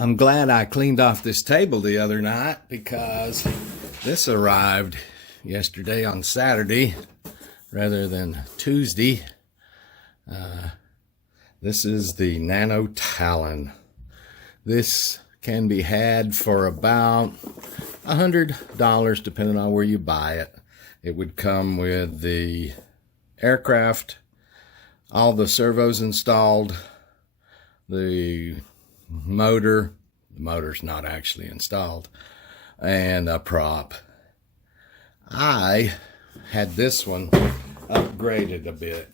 I'm glad I cleaned off this table the other night because this arrived yesterday on Saturday rather than Tuesday. This is the Nano Talon. This can be had for about $100 depending on where you buy it. It would come with the aircraft, all the servos installed, the motor's not actually installed, and a prop. I had this one upgraded a bit.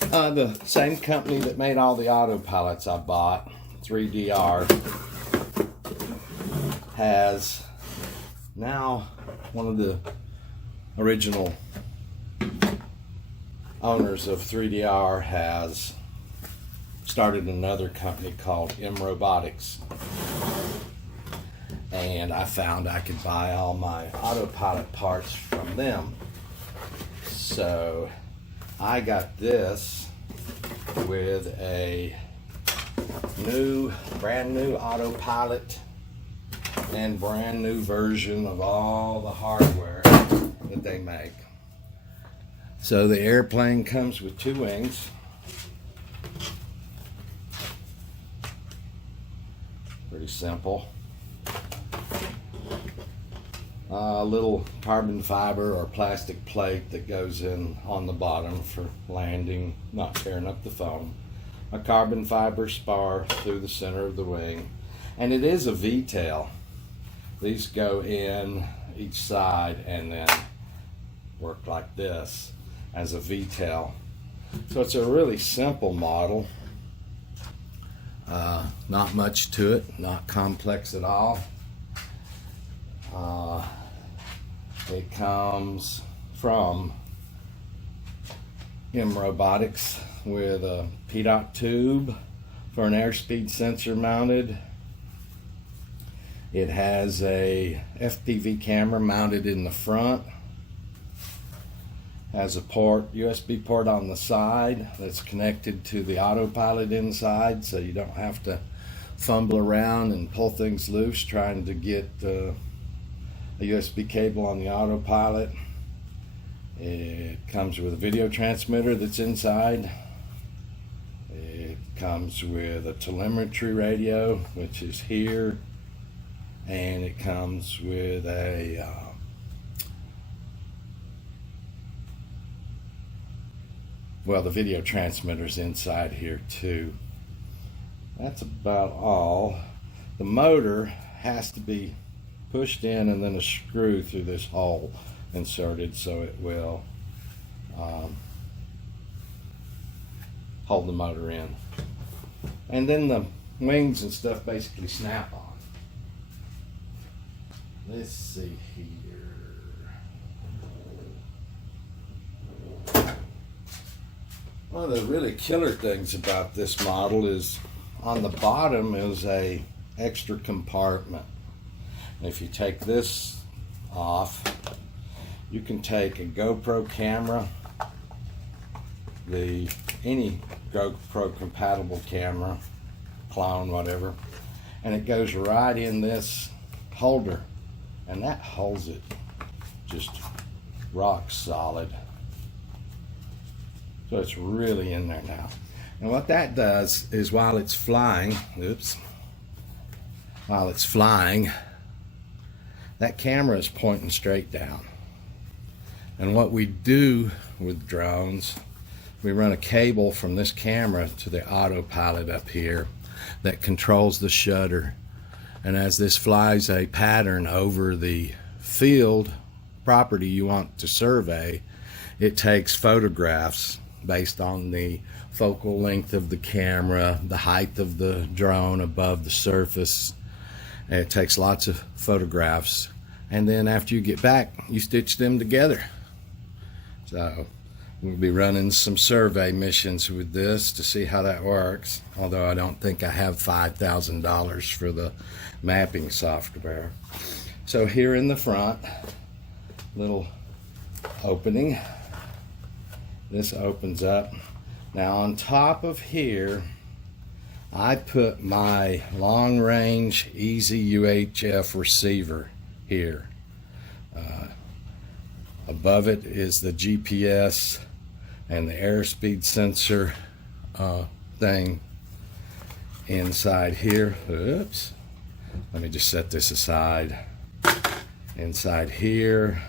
The same company that made all the Autopilots I bought, 3DR, has now one of the original owners of 3DR has started another company called Robotics, and I found I could buy all my Autopilot parts from them. So I got this with a brand new Autopilot and brand new version of all the hardware that they make. So the airplane comes with 2 wings. Pretty simple. A little carbon fiber or plastic plate that goes in on the bottom for landing, not tearing up the foam. A carbon fiber spar through the center of the wing. And it is a V-tail. These go in each side and then work like this as a V-tail. So it's a really simple model. Not much to it, not complex at all. It comes from Robotics with a P-dot tube for an airspeed sensor mounted. It has a FPV camera mounted in the front. Has a USB port on the side that's connected to the Autopilot inside, so you don't have to fumble around and pull things loose trying to get a USB cable on the Autopilot. It comes with a video transmitter that's inside. It comes with a telemetry radio, which is here, and it comes with a the video transmitter's inside here too. That's about all. The motor has to be pushed in and then a screw through this hole inserted so it will hold the motor in. And then the wings and stuff basically snap on. Let's see here. One of the really killer things about this model is on the bottom is a extra compartment. If you take this off, you can take a GoPro camera, any GoPro compatible camera, clone, whatever, and it goes right in this holder, and that holds it just rock solid. So it's really in there now. And what that does is while it's flying, that camera is pointing straight down. And what we do with drones, we run a cable from this camera to the Autopilot up here that controls the shutter. And as this flies a pattern over the field property you want to survey, it takes photographs based on the focal length of the camera, the height of the drone above the surface. And it takes lots of photographs, and then after you get back, you stitch them together. So we'll be running some survey missions with this to see how that works, although I don't think I have $5,000 for the mapping software. So here in the front, little opening. This opens up. Now on top of here, I put my long-range easy UHF receiver here. Above it is the GPS and the airspeed sensor thing. Inside here, oops, let me just set this aside. Inside here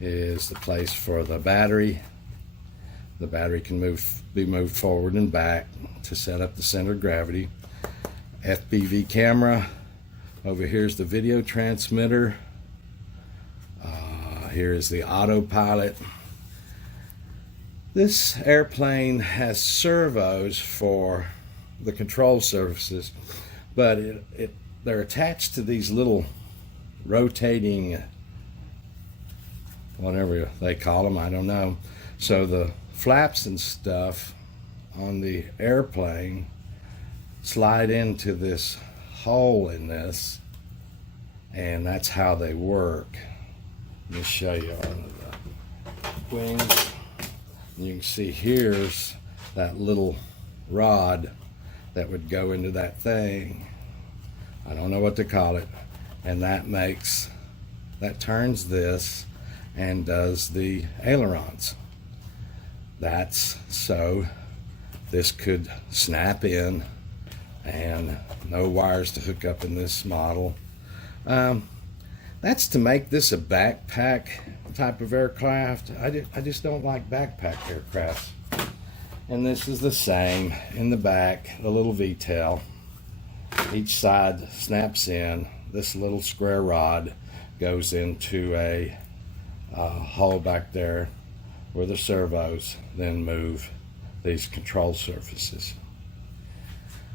is the place for the battery. The battery can be moved forward and back to set up the center of gravity. FPV camera. Over here is the video transmitter. Here is the autopilot. This airplane has servos for the control surfaces, but they're attached to these little rotating, whatever they call them, I don't know. So the flaps and stuff on the airplane slide into this hole in this, and that's how they work. Let me show you on the wings. You can see here's that little rod that would go into that thing. I don't know what to call it. And that turns this and does the ailerons. That's so this could snap in, and no wires to hook up in this model. That's to make this a backpack type of aircraft. I just don't like backpack aircraft. And this is the same in the back, the little V-tail. Each side snaps in. This little square rod goes into a hole back there where the servos then move these control surfaces.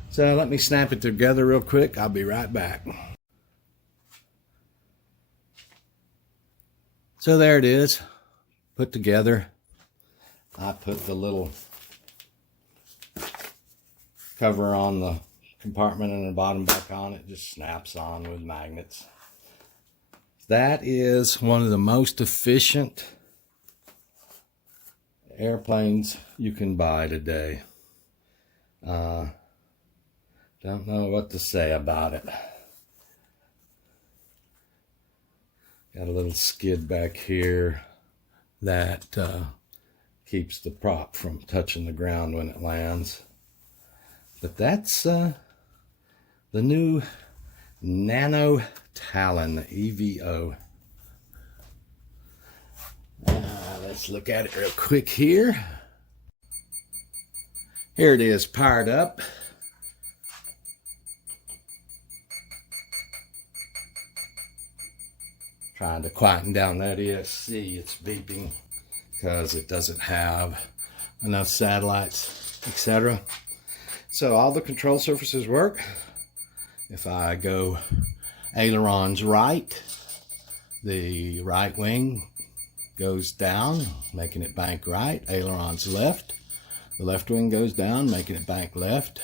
So let me snap it together real quick. I'll be right back. So there it is, put together. I put the little cover on the compartment and the bottom back on. It just snaps on with magnets. That is one of the most efficient airplanes you can buy today. Don't know what to say about it. Got a little skid back here that keeps the prop from touching the ground when it lands. But that's the new Nano Talon EVO. Let's look at it real quick here. Here it is, powered up. Trying to quieten down that ESC. It's beeping because it doesn't have enough satellites, etc. So all the control surfaces work. If I go ailerons right, the right wing goes down, making it bank right. Ailerons left, the left wing goes down, making it bank left.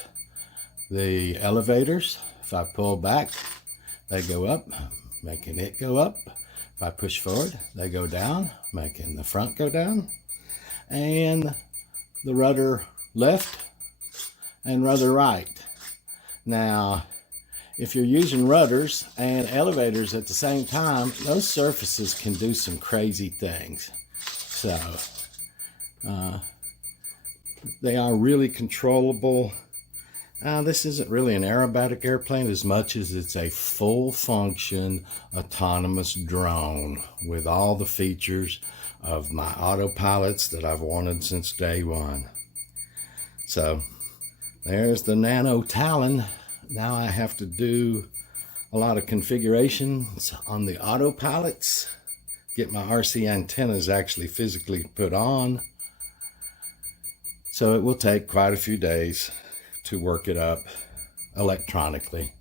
The elevators, if I pull back, they go up, making it go up. If I push forward, they go down, making the front go down. And the rudder left and rudder right. Now, if you're using rudders and elevators at the same time, those surfaces can do some crazy things. So, they are really controllable. This isn't really an aerobatic airplane as much as it's a full function autonomous drone with all the features of my autopilots that I've wanted since day one. So there's the Nano Talon. Now I have to do a lot of configurations on the autopilots, get my RC antennas actually physically put on. So it will take quite a few days to work it up electronically.